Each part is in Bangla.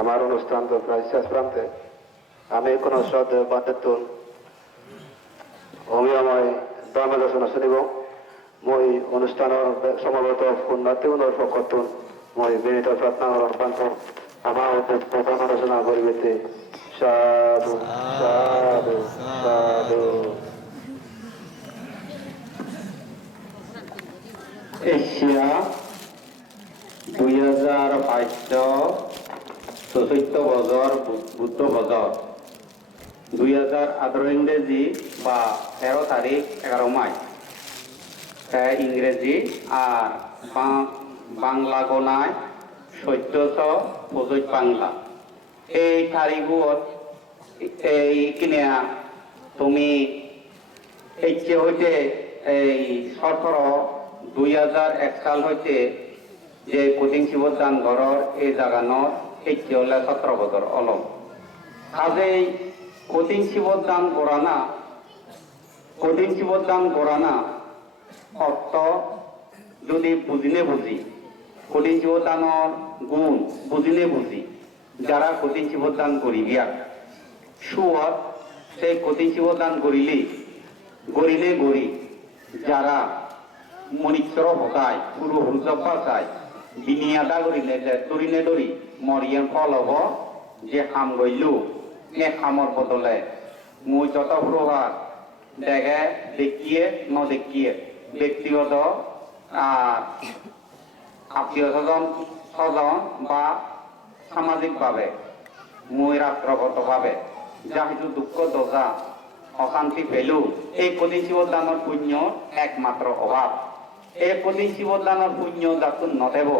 আমাৰ অনুষ্ঠানটো প্ৰায় শেষ প্ৰান্তে আমি কোনো শ্ৰদ্ধেয় বাদ্যটোন অমীয়ময় ধৰ্মালোচনা শুনিব মই অনুষ্ঠানৰ সমবেত উন্নতিউনৰ পক্ষতুন মই বিনীত প্ৰাৰ্থনা পান্ত আমাৰ ধৰ্মালোচনা কৰিবতে সাধু সাধু সাধু এছিয়া 2022 বছর বুদ্ধ বছর 2018 ইংরেজি বা 13 তারিখ 11 মাস ইংরেজি আর বাংলা গণায় 1425 বাংলা এই তারিখত এই কিনে তুমি এইচে হইতে এই 2001 সাল হইতে যে কোচিং শিবদান ঘরের এই জাগানোর এইচে হলে 17 বছর অলম কাজেই কোচিং শিবদান করানা অর্থ যদি বুঝিনে বুঝি কোচিং শিবদানের গুণ বুঝিনে বুঝি যারা কোচিং শিবদান করিবিয়া সুয়ত সেই কোচিং শিবদান গরিলে গড়ি যারা মনিশ্বর ভগায় পুরো হুজব্বা চায় বিনিয়াদা করিলে যে দরিনে দরি মরিয়ান ফল হব যে হাম গইলু এ হামর বদলে মুই যত প্রভাব দেখে দেখিয়ে ন দেখিয়ে ব্যক্তিগত আত্মীয় স্বজন বা সামাজিকভাবে মুই রাষ্ট্রগতভাবে যা কিছু দুঃখ দশা অশান্তি পেলু এই কোচিং শিবদানের পুণ্য একমাত্র অভাব এই কোচিং শিবদানের পুণ্য যাতুন নদেব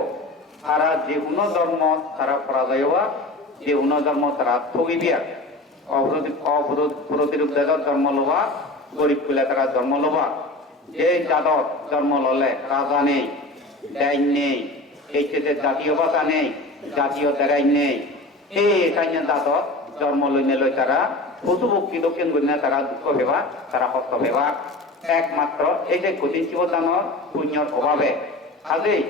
তারা যে কোনো ধর্ম তারা পরাজয় হওয়া যে কোনো ধর্ম তারা ঠগিবিয়া প্রতিরূপ জাতত জন্ম লবা গরিব কুলে তারা জন্ম লবা যে জাতত জন্ম ললে রাজা নেই ডাইন নেই এই জাতীয় ভাষা নেই জাতীয় দেগাই নেই এই কান্য জাতত জন্ম লই তারা পশুভক্তি দক্ষিণ গুণে তারা দুঃখ ভেবা তারা কষ্ট ভেবা একমাত্র এই যে কোচিং শিবদানের পুণ্যর অভাবে কাজেই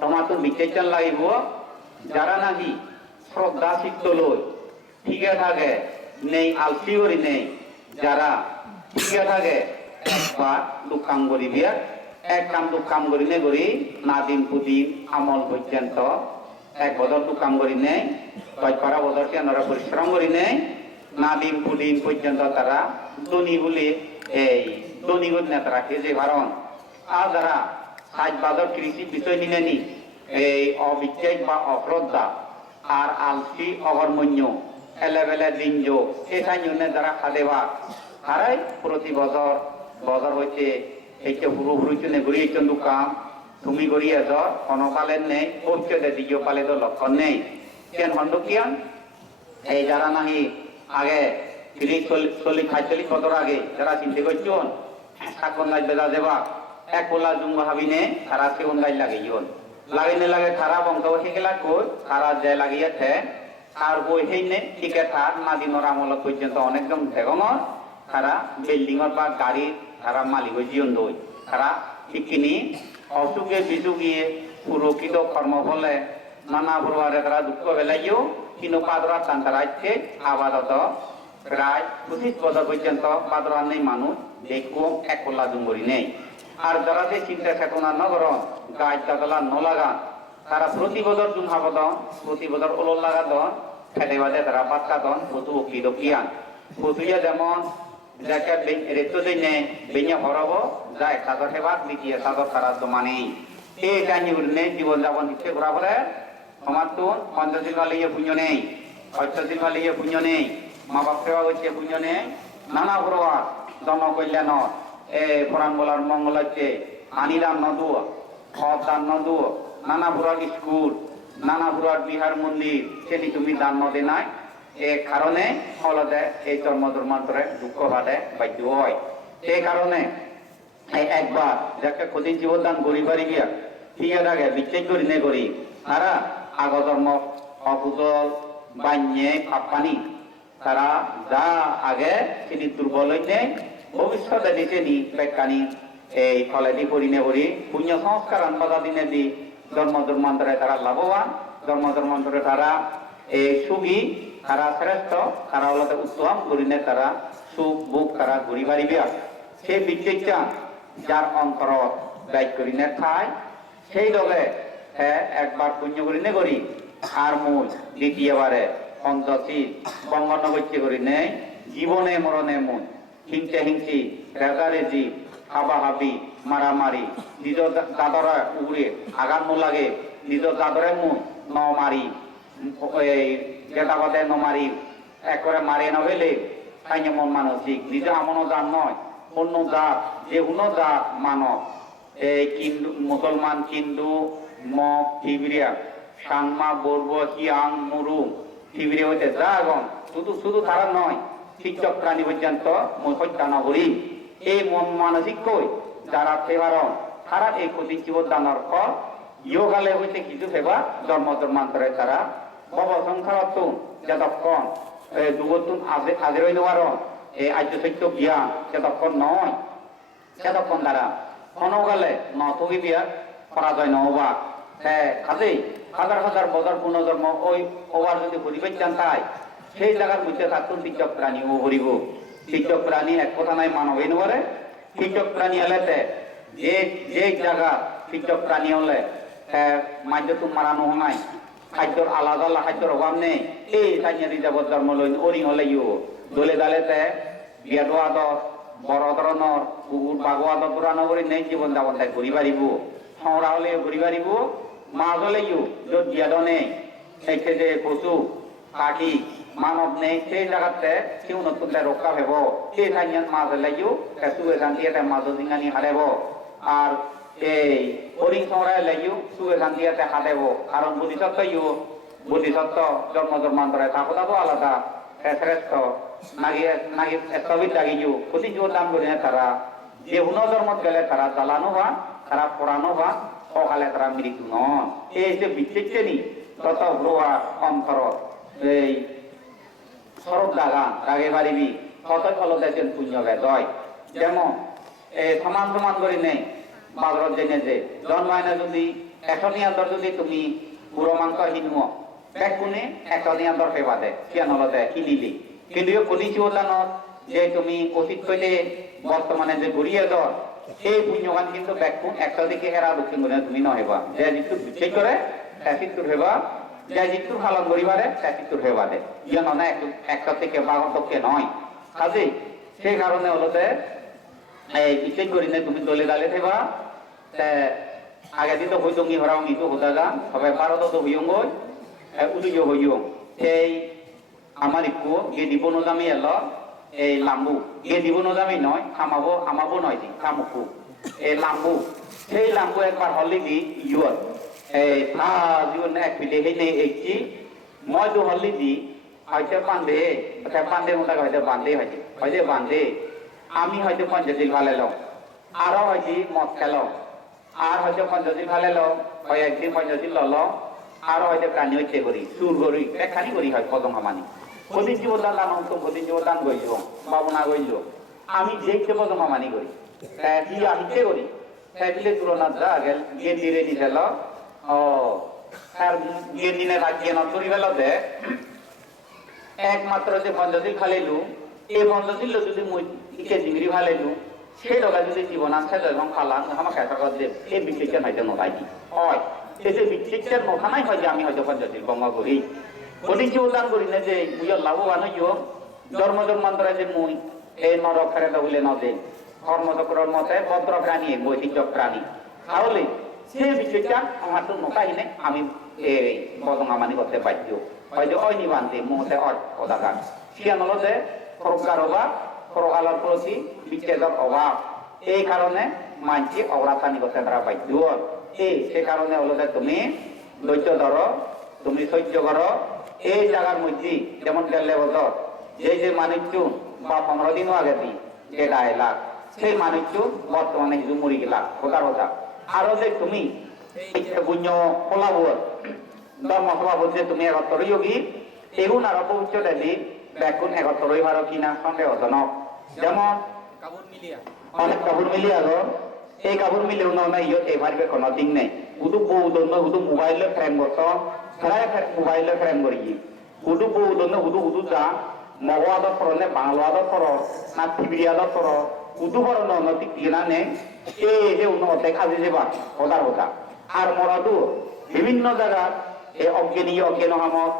তোমার তো বিচেতন লাগিব যারা নাকি শ্রদ্ধা চিত্ত লই ঠিকে থাকে নেই আলসি করি নেই যারা ঠিকে থাকে একবার দুঃখাম করি বিয়া এক কাম দুঃখাম করি নে করি না দিন পুদিন আমল পর্যন্ত 1 বছর দুঃখাম করি নেই 12 বছর কেনরা পরিশ্রম করি নেই না দিন পুদিন পর্যন্ত তারা ধনী বলে এই ধনী গণ্য তারা খেজে ভারণ আর যারা সাজ বাজার কৃষি বিষয় নিলে নি এই অবিচার বা অশ্রদ্ধা আর আলসি অকর্মণ্য এলেবেলে দিনজ এখান যারা খাদেবা তারাই প্রতি বছর হইতে এইটা হুরু হুরুচনে গড়িয়েছেন দোকান তুমি গড়িয়ে যাও কোনো পালেন নেই পৌঁছতে দ্বিতীয় পালে তো লক্ষণ নেই কেন হন্ডকিয়ান এই যারা নাহি আগে 30-40 বছর আগে যারা চিন্তা করছেন সাকন লাইট বেজা দেবা এক কোলা জুম্বা হাবিনে তারা সেগুন গাছ লাগিয়েন লাগাইনে লাগে তারা বংশ সেগুলা কই তারা যে লাগিয়েছে আর বই সেইনে ঠিকে থাক মাদিনর আমল পর্যন্ত অনেকজন ভেগমর তারা বিল্ডিংর বা গাড়ির তারা মালিক জীবন দই তারা ঠিকখিনি অসুখে বিসুখিয়ে সুরক্ষিত কর্ম ফলে নানা প্রকারে তারা দুঃখ বেলাইও কিন্তু পাদরা টান তারা ইচ্ছে আবাদত প্রায় 25 বছর পর্যন্ত পাদরা নেই মানুষ দেখবো এক কোলা জুম্বরি নেই আর যারা যে চিন্তা চেতনা নগর গাছ গাছলা নলাগান তারা প্রতি বছর জুমহাব দন প্রতি বছর ওলর লাগা দন খেলে বাদে তারা বাচ্চা দন বধু অকি দকিয়ান বধুয়া যেমন যাকে রেতো দিনে বেñে হরব যায় সাদর সেবাক দ্বিতীয় সাদর তারা জমানেই এই কাহিনী উঠনে জীবন যাপন ইচ্ছে করা বলে আমার তো পঞ্চশীল মালিয়ে পুণ্য নেই অষ্টশীল মালিয়ে পুণ্য নেই মা বাপ সেবা হচ্ছে পুণ্য নেই নানা প্রভাব জনকল্যাণ পুরাণ বলার মঙ্গল হচ্ছে আনিদান নদু দান নদু নানা পুরার স্কুল নানা পুরার বিহার মন্দির সেটি তুমি দান নদে নাই এ কারণে ফলতে এই ধর্মান্তরে দুঃখ বাদে বাধ্য হয় এই কারণে একবার যাকে কোচিং জীবদান করি পারি গিয়া ঠিক আগে বিচ্ছেদ করি নে করি তারা আগ ধর্ম অপুজল বান্যে পাপ্পানি তারা যা আগে সেটি দুর্বল হইতে ভবিষ্যতে দিতে নি বেকানি এই ফলে দি পরিণে করি পুণ্য সংস্কার আনবাদা দিনে দি ধর্মান্তরে তারা লাভবান ধর্মান্তরে তারা এই সুগী তারা শ্রেষ্ঠ তারা হলো উত্তম করিনে তারা সুখ বুক তারা ঘুরি পারিবে সে বিচ্ছেদটা যার অন্তরত ব্যয় করিনে খায় সেই লগে হ্যাঁ একবার পুণ্য করিনে করি আর মূল দ্বিতীয়বারে পঞ্চশীল বঙ্গন করছে করি নেই জীবনে মরণে মূল হিংসে হিংসি রেজারেজি হাবাহাবি মারামারি নিজ দাদরা উড়ে আগান মো লাগে নিজ দাদরে মূল ন মারি এই গেদাবাদে ন মারি একবারে মারে না হইলে সাইনে মন মানসিক নিজে আমনও জান নয় অন্য জাত যে কোনো জাত মানব এই কিন্দু মুসলমান কিন্দু মগ থিবরিয়া সাংমা গর্ব হিয়াং মুরুম থিবরিয়া হইতে যাগন শুধু শুধু তারা নয় শিক্ষক প্রাণী পর্যন্ত মই হত্যা নগরী এই মন মানসিক কই যারা ফেবারন তারা এই কঠিন জীবন দানার পর ইয়োগালে হইতে কিছু ফেবা জন্ম জন্মান্তরে তারা বব সংসারত যতক্ষণ দুগতুন আজের হইতে পারন এই আর্য সত্য জ্ঞান যতক্ষণ নয় সেতক্ষণ দ্বারা ক্ষণকালে নথকি বিয়া পরাজয় নহবা হ্যাঁ কাজেই হাজার হাজার বছর পুনর্জন্ম ওই ওবার যদি ঘুরিবে চান তাই সেই জায়গার মধ্যে থাকুন তির্যক প্রাণী ও ভরিব তির্যক প্রাণী এক কথা নাই মানব এই নবারে তির্যক প্রাণী হলেতে যে যে জায়গা তির্যক প্রাণী হলে মাঝে তো মারানো নাই খাদ্যর আলাদা আলাদা খাদ্যর অভাব নেই এই সাইনারি যাব জন্ম লই ওরিং হলে ইউ দলে দালেতে বিয়াদো আদর বড় ধরনের কুকুর বাগো আদর পুরানো করে নেই জীবন যাপন তাই ঘুরি পারিব সংরা হলে ঘুরি পারিব মাছ হলে ইউ যত বিয়াদো নেই সেই যে পশু পাখি মানব নেই সেই জায়গাতে কেউ নতুন রক্ষা হব সেই সাইন মাছ হলে ইউ সুয়ে শান্তি এটা মাছ জিঙ্গানি হারাব আর এই হরিং সংরায় লাগিও সুয়ে শান্তিতে হারাব কারণ বুদ্ধিসত্ত্ব ইউ বুদ্ধিসত্ত্ব জন্ম জন্মান্তরে থাকো আলাদা শ্রেষ্ঠ নাগিয়ে নাগি স্থবির লাগিও প্রতি জীবন দান করি না তারা যে কোনো ধর্মত গেলে তারা জ্বালানো বা তারা পড়ানো বা সকালে তারা মৃত্যু নন এই যে বিচ্ছেদে নি তত গ্রোয়া অন্তর এই সরব দাগা রাগে পারিবি তত ফল দেখেন পুণ্য বেদয় যেমন এই সমান সমান করে নেই বাজারত জেনে যে জন্মায়না যদি 100 নিয়ান্তর যদি তুমি পুরো মাংস হিনম বেকুনে 100 নিয়ান্তর পেবা দে কিয়ান হল দে কিনিলি কিন্তু কলিছি ওলানত যে তুমি অতীত হইতে বর্তমানে যে গড়িয়ে দর সেই পুণ্যগান কিন্তু বেকুন 100 দিকে হেরা দক্ষিণ করে তুমি নহবা যে যিটো বিচ্ছেদ করে ট্রাফিকটোর হেবা যে যিটো ফালন করিবারে ট্রাফিকটোর হেবা দে ইয়ান না 100 থেকে 12 পক্ষে নয় কাজে সেই কারণে হলতে এই বিচ্ছেদ করি না তুমি দলে দালে থেবা আগে দিন তো হইতঙ্গি হরাও নিতো হোদাগা সবাই ভারত তো হইয়ং উদুয় হইয়ং এই আমার ইকু গে দিব নজামি এলো এই লাম্বু গে দিব নজামি নয় খামাবো আমাবো নয় দি খামুকু এই লাম্বু সেই লাম্বু একবার হলি দি ইয়র এই থা জীবন এক পিলে হে নেই একটি মই তো হলি দি হয়তো বান্ধে বান্ধে মোটা হয়তো বান্ধে হয়তো বান্ধে আমি হয়তো পঞ্চায়েত ভালে লো আরো হয়তো মদ খেলো আর হয়তো পঞ্চায়েত ভালে লো হয় একদিন পঞ্চায়েত ললো আরো হয়তো প্রাণী হচ্ছে করি সুর করি একখানি করি হয় কদম হামানি প্রতিদিন জীবদান দান হতো প্রতিদিন জীবদান গইল বাবনা গইল আমি দেখতে কদম হামানি করি কি আমি কে করি দিলে তুলনা যা গেল গিয়ে দিলে দিছিল ও আর গিয়ে দিনে রাখিয়ে নতুরি বেলা দে একমাত্র যে পঞ্চায়েত খালিলু এই পঞ্চায়েত যদি মই ইকে ডিগ্রি ভালাইলু সেই লগা যদি জীবন আছে এবং ফালান আমাকে একটা কথা দেব এই বিচ্ছেদ হয়তো নথাকি হয় এই যে বিচ্ছেদ নথানাই হয় যে আমি হয়তো পঞ্চায়েত বঙ্গ করি প্রতি জীবদান করি না যে মুইয়র লাভবান হইও জন্ম জন্মান্তরে যে মুই এই নরক ফেরে হইলে নদে ধর্মচক্রর মতে ভদ্র প্রাণী বৈদিক প্রাণী তাহলে সেই বিচ্ছেদটা আমার তো নথাই নে আমি এই বদনামানি করতে বাধ্য হয়তো ওই নিবান্তি মুহূর্তে অদাকার সিয়ান হলো যে প্রজ্ঞার অভাব প্রকালের প্রতি বিচ্ছেদের অভাব এই কারণে মানছি অবলাথানি করতে তারা বাধ্য এই সে কারণে হলো যে তুমি ধৈর্য ধরো তুমি সহ্য করো এই জায়গার মধ্যে যেমন গেলে বছর যে মানুষ বা 15 দিনও আগে দি যে 2.5 লাখ সেই মানুষ বর্তমানে কিছু মরি গেলা কোথার কথা আরো যে তুমি পুণ্য ফলাব ধর্ম সভাপতি যে তুমি 71 যোগী এগুন আরো পৌঁছ দেবী বেকুন 71 ভারো কিনা সন্দেহজনক যেমন অনেক কাপড় মিলিয়ে আলো এই কাপড় মিলেও না ইয়ে এবার কোনো দিন নেই শুধু বউ দন্য শুধু মোবাইলে ফ্রেম করতো প্রায় মোবাইলে ফ্রেম করি হুদু বউদনে হুদু হুদু যা মগো আদর ফর নে বাংলো আদর ফর না থিবিরি আদর ফর হুদু ফর নতি কিনা নে এই যে উন্নতে কাজে যাবা হদার হদা আর মরাদু বিভিন্ন জায়গা এই অজ্ঞানী অজ্ঞান হামত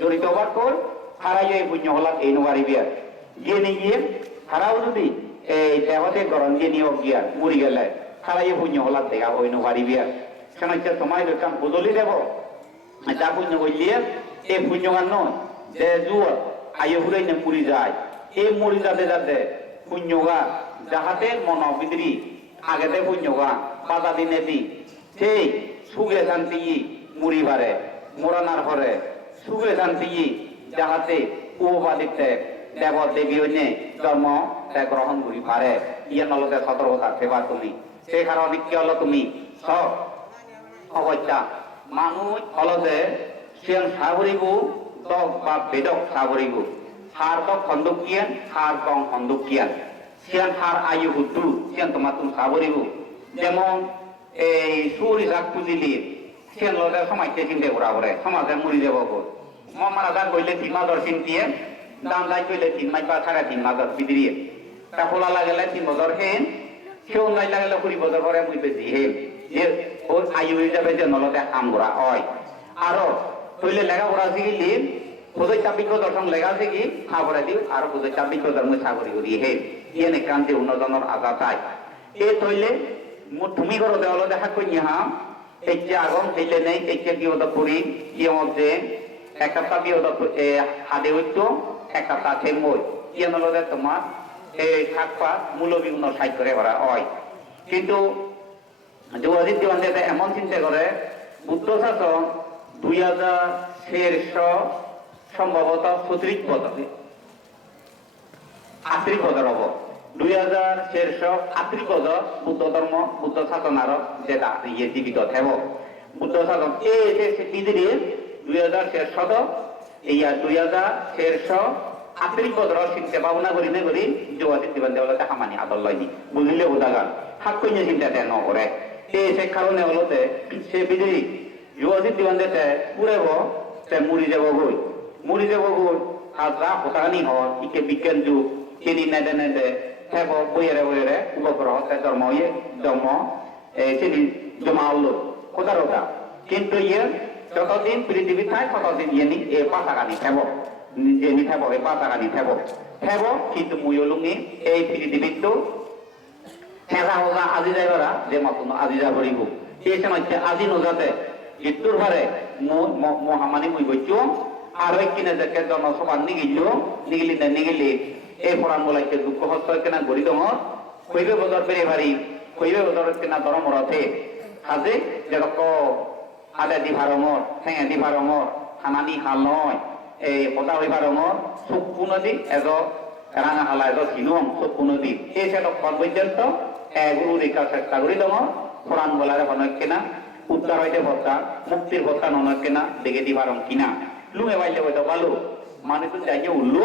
জড়িত হবার পর হারাই এই পুণ্য হলাত এই নোয়ারি বিয়ার গিয়ে নিয়ে গিয়ে হারাও যদি এই দেহতে গরম দিয়ে নিয়ে অজ্ঞান মরি গেলে হারাই পুণ্য হলাত দেখা ওই নোয়ারি বিয়ার সেখানে সময় কাম বদলি দেব যা পুণ্য হইলিয়ে এই পুণ্য গান নয় যে জুয়া আয়ু হুরাই নে মরি যায় এই মরি যাতে যাতে পুণ্যগা যাহাতে মন বিদ্রি আগেতে পুণ্যগা বাধা দিনে দি সেই সুগে শান্তি মুড়ি বারে মোরানার ঘরে সুগে শান্তি যাহাতে উপবাদিতে দেব দেবী অন্যে জন্ম গ্রহণ করি পারে ইয়ে নলতে সতর্কতা সেবা তুমি সেই কারণে কি হলো তুমি সব অবস্থা মানুষ হলতে সিয়ান সাবরিগু দক বা বেদক সাবরিগু হার দক খন্দকিয়ান হার কং খন্দকিয়ান সিয়ান হার আয়ু হুদ্দু সিয়ান তোমার তুমি সাবরিগু যেমন এই সুরি রাগ পুজিলি সিয়ান লদে সমাজকে চিন্তা করা করে সমাজে মরি যাব মারা যা কইলে 3 মাস চিন্তিয়ে দাম যাই কইলে 3 মাস বা 3.5 মাস বিদিরিয়ে তা খোলা লাগলে 3 বছর হেন সেও নাই লাগলে 20 বছর পরে মুই বেশি হেন যে ওর আয়ু হিসাবে যে নলতে কাম করা হয় আরো কইলে লেখাপড়া শিখিলি খুদই 24 বছর লেখা শিখি খাবরা দিও আর খুদই 24 বছর মুই চাকরি করি হেন ইয়ে নে কান্তি উন্নতনের আশা চাই এ তইলে তুমি করো দেওয়ালো দেখা কই নিহা এই যে আগম দিলে নেই এই যে বিপদ করি কি মধ্যে একটা বিপদ হাদে হইতো একটা তাতে মই কি নলদে তোমার এই থাকপা মূলবী উন্ন সাইড করে করা হয় কিন্তু যোগাযোগ দিবান এমন চিন্তা করে বুদ্ধ শাসন 2100 সম্ভবত 36 বছর 38 বছর হব 2138 বছর বুদ্ধ ধর্ম বুদ্ধ শাসনার যেটা ইয়ে জীবিত থাকব বুদ্ধ শাসন এই পৃথিবী 2100 এই 2138 বছর চিন্তা ভাবনা করি না করি যোগাযোগ দিবান দেওয়া হামানি আদর লয়নি বুঝলে উদাগান হাত কইনে চিন্তা দেয় ন করে এই সে কারণে হলতে সে পৃথিবী যোগাযোগ দিবান দিতে পুরেব সে মুড়ি যাব গই আর যা হতানি হয় ইকে বিজ্ঞান যুগ তিনি নেদে নেদে হেব বইয়েরে উপগ্রহ জন্ম তিনি জমা হলো কোথারোটা কিন্তু ইয়ে যতদিন পৃথিবী থাকে ততদিন ইয়ে নি এ পাতাকানি থেব নিজে নি থেব এ পাতাকানি থেব কিন্তু মুয়লুঙি এই পৃথিবীর তো হেঁচা হোজা আজি যাইবারা যে মতন আজি যা ভরিব এই সময় আজি নোজাতে মৃত্যুর ভারে মহামানী মুই বইছো আর কিনে যে জনসভা নিগিলি এই ফরান বলাইকে দুঃখ হস্ত কেনা গড়ি দম কইবে বদর পেরে ভারি কইবে বদর কেনা দরম রথে হাজে যেরকম আদে দিভা রঙর ঠেঙে দিভা রঙর হানানি হাল নয় এই পতা হইভা রঙর চক্ষু নদী এজ রাঙা হালা এজ হিনুম চক্ষু নদী এই সেটক ফল পর্যন্ত গুরু রেখা চেষ্টা করি দম ফরান বলারে হনয় কেনা উদ্ধার হইতে ভত্তা মুক্তির ভত্তা ননয় কেনা দেখে দিভা রং কিনা লুঙে বাইলে হয়তো ভালো মানে তো যাই উল্লু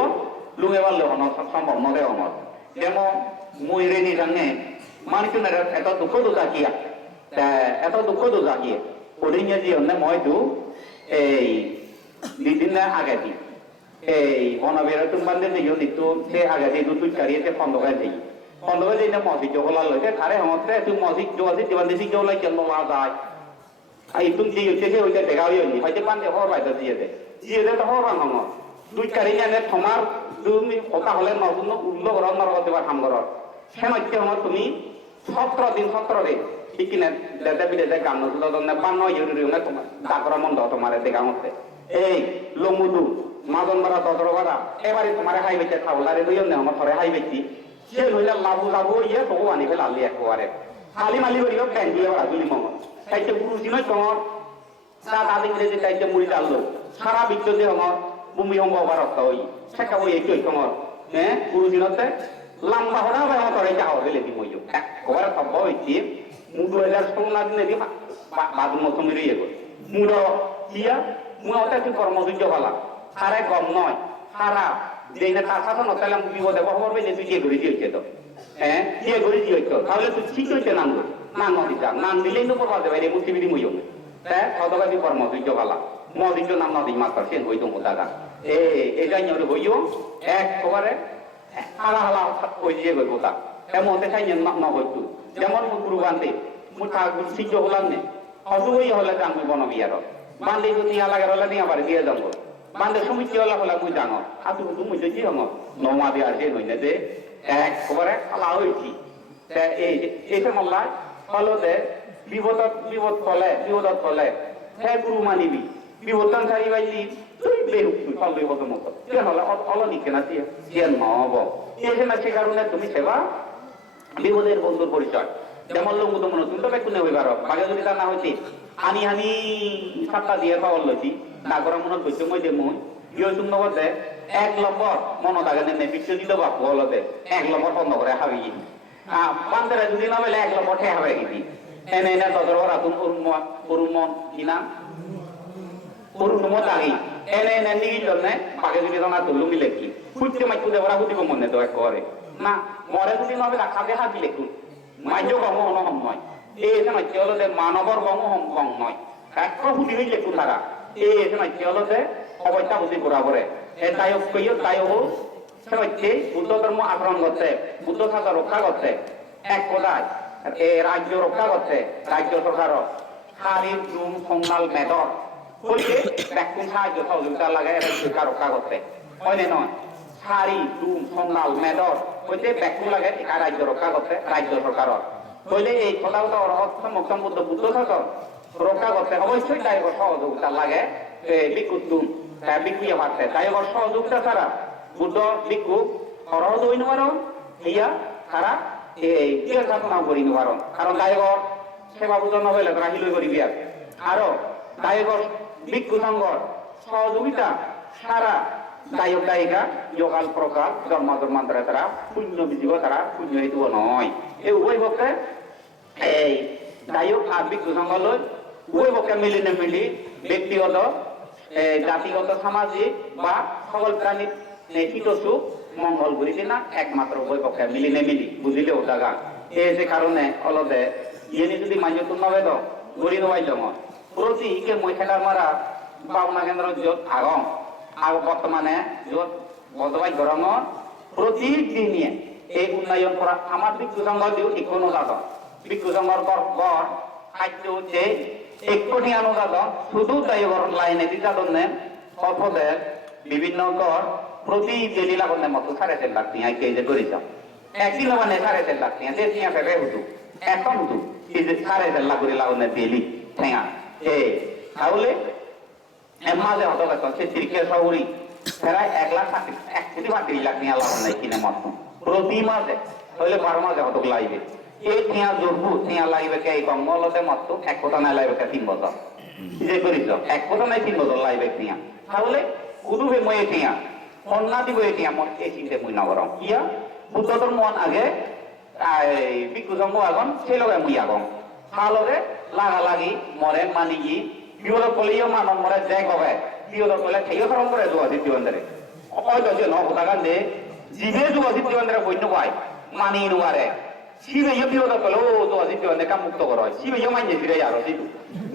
লুঙে বাড়লে সম্ভব নদে অমর যেমন মুই রেনি জানে মানুষজনের এত দুঃখ দুজাকিয়া এত দুঃখ দুজাকিয়ে ওদিনে যে অন্য মই দু এই দুদিন আগে দি এই অনবের তোমাদের যে দিত সে আগে দি দুই কারিয়েতে খন্দকায় যাই খন্দকায় যাই না মসজিদ জগলা লইতে তারে হমতে তুই মসজিদ যোগাযোগ দিবান দিছি জগলাই কেন লা যায় এই তুমি যে হইতে সে হইতে দেখা হইনি হয়তো পান্ডে হওয়ার বাইতে দিয়ে দে তো হওয়ার হম দুই কারিয়ে এনে তোমার তুমি কথা হলে নতুন উল্লো ঘর নরকতে বা খাম ঘর সে নইতে হম তুমি 17 দিন ঠিক কিনা দেদে বিদেশে গান নতুন বান্ন ইউরি তোমার ডাকরা মন্দ তোমার দেখা মতে এই লমুদু মাদন মারা দদর বারা এবারে তোমার হাই বেচে খাওলারে দুই আমার ধরে হাই বেচি সে লইলা লাভু লাভু ইয়ে তবু আনি ফেলে আলি একবারে খালি মালি করিও প্যান দিয়ে বাড়া দুই মম তাইতে গুরুজি নয় তোমার চা দাদি যে তাইতে মুড়ি ডাললো সারা বিশ্ব যে আমার ভূমিকম্প হবার রক্ত হই সেটা ওই একই তোমার হ্যাঁ গুরুজি নতে লম্বা হরা ভাই আমার ধরে যাও গেলে দি মইও একবারে সব হইছি মুডু এলার সোনা দিনে দি বাদুর মতো মেরে ইয়ে করি মুড কিয়া মুতে তুই কর্মসূর্য ভালা সারে কম নয় সারা যেই না তার সাথে নতালাম বিপদে খবর পেলে তুই যে করে দিয়েছে তো হ্যাঁ যে করে দিয়েছ তাহলে তুই ঠিক হইতে নাম নাম দিতাম নাম দিলেই তো করবা দেবে রে মুক্তিবিধি মইও হ্যাঁ সদকাতি কর্মসূর্য ভালা মদিজ নাম নদী মাত্র সে হইতো মোদাগা এই জানি হইও একবারে হালা হালা ওই দিয়ে গই বোতা এমন দেখাই ন হইতু যেমন গুরু বান্ধে মুঠা সিদ্ধ হলাম নে অসুই হলে জানবো বনবিয়ার বান্ধে যদি লাগে হলে নিয়ে আবার দিয়ে যাবো বান্ধে সমিতি হলা হলে মুই জানো হাতু হুতু মুই যদি হম নমা দিয়ে আসে নই না যে একবারে হালা হইছি এই সময় ফলতে বিপদ ফলে হ্যাঁ গুরু মানিবি বিপদান সারি বাইলি তুই বেরু ফল বিপদ মতো হলে অলনি কেনা দিয়ে নব এসে না সে কারণে তুমি সেবা বিপদের বন্ধুর পরিচয় যেমন লোক তো মনে তুমি তো বেকুনে হইবার বাগে যদি তা না হইতে আনি আনি সাতটা দিয়ে পাওয়ার লইছি না করা মনে হইছে মই যে মই ইয়ে শুনতে বলতে 1 নম্বর মনে থাকে নেই বিশ্ব দিতে বাপু হলতে 1 নম্বর বন্ধ করে হাবি বান্ধরে যদি না বলে 1 নম্বর ঠে হবে কি এনে এনে তদর ওরা তুমি অরুমন কি নাম অরুণমত আগে এনে এনে নিয়ে চলনে বাগে যদি না তুলু মিলে কি ফুটতে মাইকু দেওয়া হুদিব মনে তো এক করে না মরে যদি না বলে খাবে হাবি লেখু মাইজ গম অনহম নয় এই সময় চলতে মানবর গম হম নয় এক হুদি হই লেখু থাকা এই সময় চলতে অবস্থা বুঝি করা পরে এ তাইও কইও তাইও সবাইকে বুদ্ধ ধর্ম আচরণ করতে বুদ্ধ শাসন রক্ষা করতে এক কোদায় এ রাজ্য রক্ষা করতে রাজ্য সরকার শারীর জুম সংলাল মেদর বলছে ব্যাকুম সাহায্য সহযোগিতা লাগে শিক্ষা রক্ষা করতে হয় নয় শারী জুম সংলাল মেদর বলছে ব্যাকুম লাগে রাজ্য রক্ষা করতে রাজ্য সরকার বলে এই কথা অর্থ বুদ্ধ শাসন রক্ষা করতে অবশ্যই তাই সহযোগিতা লাগে বিকুদ্দুম বিকুয়ে ভাবতে তাই সহযোগিতা ছাড়া বুদ্ধ বিক্ষু সরহজ হই নোৱারণ সেয়া তারা এই সাধনা করি নোৱারণ কারণ দায়গর সেবা পূজন নহলে রাহি লৈ করিবি আর দায়গর ভিক্ষু সংঘর সহযোগিতা সারা দায়ক দায়িকা যোগাল প্রকাল জন্ম জন্মান্তরে তারা পুণ্য বিজীব তারা পুণ্য হেতু নয় এই উভয় পক্ষে এই দায়ক আর ভিক্ষু সংঘ লৈ উভয় পক্ষে মিলি ব্যক্তিগত জাতিগত সামাজিক বা সকল প্রাণীর হিত সুখ মঙ্গল করিছে না একমাত্র উভয় পক্ষে মিলি বুঝিলেও জাগা এই যে কারণে অলদে ইয়ে যদি মান্য তুম নবেদ গড়ি নবাই জম প্রতি কে মই খেলার মারা পাওনা কেন্দ্র যত আগম বর্তমানে যত বদবাই গরম প্রতিদিনে এই উন্নয়ন করা আমার ভিক্ষু সংঘ দিও ঠিক অনুদান ভিক্ষু সংঘর গড় খাদ্য হচ্ছে 1 কোটি অনুদান শুধু তাই লাইনে দিতা দন্নে অপদের বিভিন্ন গড় প্রতি জেলি লাগনের মতো 3.5 লাখ টিয়া কেজে করেছ একদিন মানে 3.5 লাখ টিয়া যে টিয়া ফেবে হুতু এখন হুতু এই যে 3.5 লাখ করে লাগনের তেলি ঠেঙা তাহলে মাঝে হতো সে তিরিকে সৌরি প্রায় 1 কোটি 32 লাখ টিয়া লাগন নাই কিনে মত প্রতি মাসে হইলে 12 মাসে হতো লাইবে এই টিয়া জরবু টিয়া লাইবে কে কমলতে মত 1 কোটি না লাইবে 3 বছর যে করিছ 1 কোটি নাই 3 বছর লাইবে টিয়া তাহলে উদুবে মই টিয়া অন্না দিব এটি আমার এই চিন্তা মুই নগরম ইয়া বুদ্ধ ধর্ম আগে ভিক্ষু ধর্ম আগন সেই লগে মুই আগম হালরে লাগা লাগি মরে মানিগি বিপদ কলিও মানন মরে দেখ হবে বিপদ কলে খেয়ে সরম করে যোৱা জিতিবন্দরে হয়তো যে নকথা কান্দে জিভে যোৱা জিতিবন্দরে বন্য পায় মানি নোৱাৰে সিবে ইয়ে বিপদ কলে ও যোৱা জিতিবন্দে কাম মুক্ত কর হয় সিবে ইয়ে মাইনে ফিরে যারো সিটু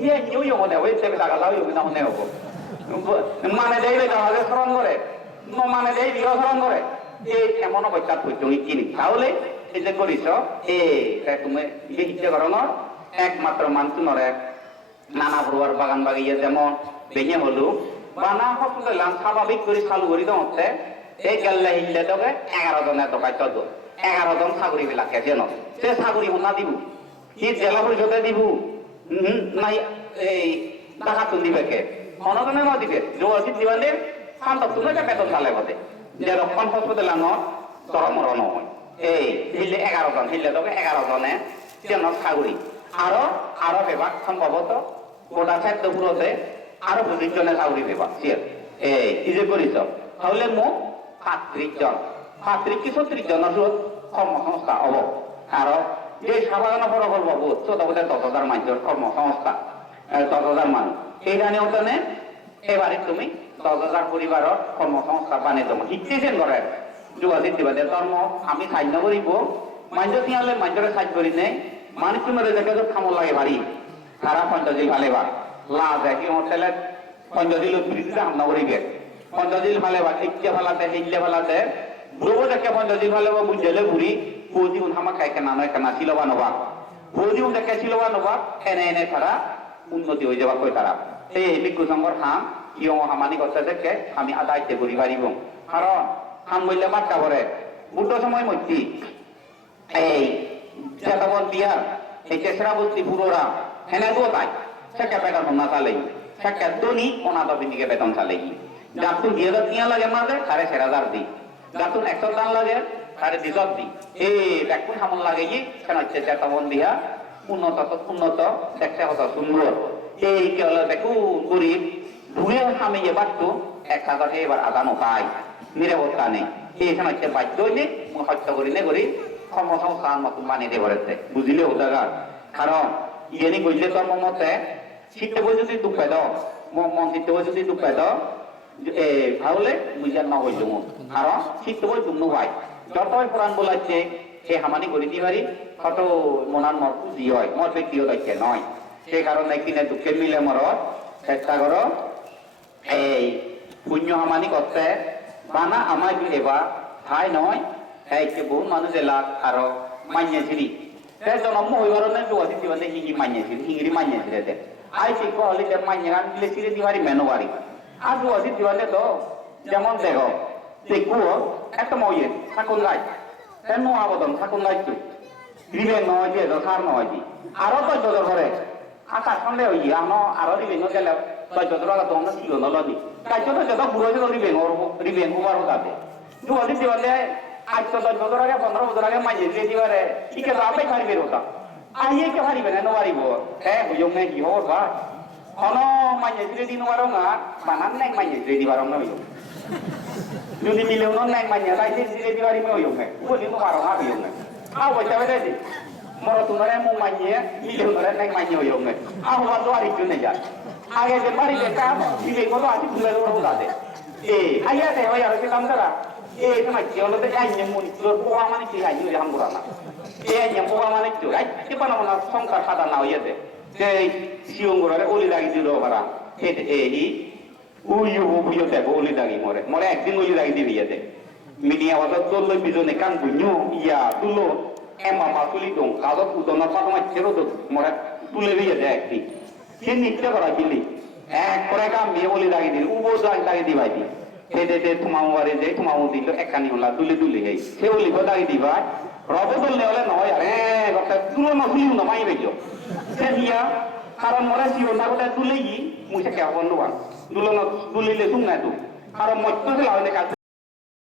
ইয়ে ইয়ে মনে হয় তেবে টাকা লাও ইয়ে না মনে হব মানে দেইলে তাহলে স্মরণ করে মানে দেই বিরোধন করে এই এমন অবস্থা তুমি কিনি তাহলে এই যে করিস তুমি লিখিতে করণর একমাত্র মানুষ নরে নানা প্রকার বাগান বাগিয়ে যেমন ভেঙে হলো বানা হসপিটাল স্বাভাবিক করে চালু করি দমতে এই গেলে হিললে তোকে 11 জনের দোকায় 11 জন চাকরি বিলাকে যেন সে চাকরি না দিব কি জেলা পরিষদে দিব নাই এই টাকা তুল দিবে কে অনজনে না দিবে যোগাযোগ দিবানে শান্ত তুমি বেতন চালে বটে যে রক্ষণ হসপিটাল দরমর নয় এই হিলে 11 জন হিলে তোকে 11 জনে যেন চাকরি আরো বিভাগ সম্ভবত গোটা খাদ্যপুরতে আরো 25 জনের চাকরি বিভাগ এই যে করিস তাহলে মোক 35 জন 35 কি 36 জনের কর্মসংস্থা হব আর যে সাধারণ প্রকল্প ছোট বোধ 10,000 মানুষের কর্মসংস্থা 10,000 মানুষ এইখানে ওখানে এবারে তুমি 10,000 পরিবারের কর্মসংস্থা বানিয়ে দেবো শিক্ষিছেন করে যোগাযোগ দিবা ধর্ম আমি সাহায্য করিব মানুষ তিয়ালে মানুষের সাহায্য করি নেই মানুষ তোমার দেখে তো খামল লাগে ভারী তারা পঞ্চাশিল ভালে বা লাভ দেখি হোটেলে পঞ্চাশিল ফ্রিজে হামলা করিবে পঞ্চদিন ফালে বা ইচ্ছে ফালাতে হিজলে ফালাতে বুড়ো দেখে পঞ্চদিন ফালে বা বুঝলে ঘুরি পুঁজি হামা খাইকে নানো একটা ছিল বা নবা পুঁজি দেখে ছিল বা নবা এনে এনে তারা উন্নতি হয়ে যাবা কই তারা এই বিক্ষু সংঘর হাম ইয়ং হামানি করতে দেখে আমি আদায়তে করি পারিব কারণ হাম বললে মাত্রা করে বুদ্ধ সময় মধ্যে এই চেতাবন বিহার এই চেসরা বলছি পুরোরা হেনে দো তাই সেটা বেতন না চালেই সেটা দনি ওনা তো দিকে বেতন চালেই যাতুন 2000 লাগে মাঝে 7,500 দি যাতুন 100 দান লাগে 250 দি এই ব্যাকুন হামল লাগে কি কেন হচ্ছে চেতাবন বিহার উন্নত দেখতে হতো সুন্দর এই কে হলো দেখুন গরিব ধুয়ে হামিয়ে বাড়তো 1000 এবার আদানো পায় নিরাপত্তা নেই এইখানে হচ্ছে বাধ্য হইলে হত্যা করি নে করি কর্মসংস্থান মতন বানিয়ে দিয়ে পড়েছে বুঝলে ওদাগার কারণ ইয়েনি বুঝলে তোর মতে শীতে বই যদি দুঃখ পেদ মন শীতে বই যদি দুঃখ পেদ তাহলে বুঝার না হইল কারণ শীতে বই দুঃখ হয় যতই পুরাণ বলাচ্ছে সে হামানি করে দিয়ে পারি কত মনার মর পুঁজি হয় মর ব্যক্তিগত হচ্ছে নয় সে কারণে কিনে দুঃখে মিলে মর চেষ্টা করো এই পুণ্য হামানি করতে বানা আমার এবার ঠাই নয় এইকে বহু মানুষ এলাক আরো মানিয়েছিলি জন্ম হইবার দুয়াশি দিবানে হিঙ্গি মানিয়েছিল হিঙ্গি মানিয়েছিল আই ঠিক হলে যে মানিয়ান দিলে সিরে দিবারি মেনো বাড়ি আর দুয়াশি দিবানে তো যেমন দেখো দেখুও একটা মইয়ে থাকুন গাছ কেন আবেদন থাকুন গাছ দিবে নয় যে সার নয় দি আরো 10 বছর পরে আকাশ সন্দেহ হইয়া আরো দিবে গেলে 10 বছর আগে তো আমরা ছিল নলদি গাছ তো যত বুড়ো রিবেন হবার হতাতে দুয়াশি দিবানে আজ তো 10 বছর আগে 15 বছর আগে মাইয়ে দিয়ে দিবারে ইকে যাবে পারিবে ওটা আইয়ে কে পারিবে না নবারিব হ্যাঁ বুঝুম না কি হর ভাই হন মাইয়ে দিয়ে দিন মারো না বানান নাই মাইয়ে দিয়ে দিবারম না হইও যদি মিলেও না নাই মাইয়ে তাই দিয়ে দিবারি মে হইও না বলি নো মারো না হইও না আও বইতা বেদে দি মর তুনরে মু মাইয়ে মিলেও না নাই মাইয়ে হইও না আও বা তো আর কিছু নেই যা আগে যে পারিবে কাম দিলে কত আছে তুলে ধরো দাদে আইয়া দে ওই আর কি কাম করা এই সময় কি হলো এই নিয়মন তোর পোয়া মানে কি আই নিয়ে হামরা না এই নিয়ম পোয়া মানে কি আই কি বানাবো না সংসার সাদা না হইয়া দে এই সিয়ঙ্গরে ওলি লাগি দিল বারা এই উইও বুইও দে ওলি লাগি মরে একদিন ওলি লাগি দিবি দে মিডিয়া ওটা তোর লই বিজনে কান বুইও ইয়া তুলো এমা মাতুলি দং কাদো উদনা পাতমা চেরো তো মরে তুলে দিয়ে দে একদিন কি নিতে করা দিলি এক করে কাম বিয়ে ওলি লাগি দিল উবো লাগি দিবাই দি দে তোমার বাড়ি যে তোমার দিল একানি হলা দুলে হেই সে বলি দাগি দিবা রবে বললে হলে নয় আরে কথা তুলনা তুলিও না মাই বেজো সে দিয়া কারণ মরে জীবনটা গোটা তুলেই মুছে কে বন্ধু দুলনা তুলিলে শুন না তু কারণ মধ্য দিলা হইলে কাজ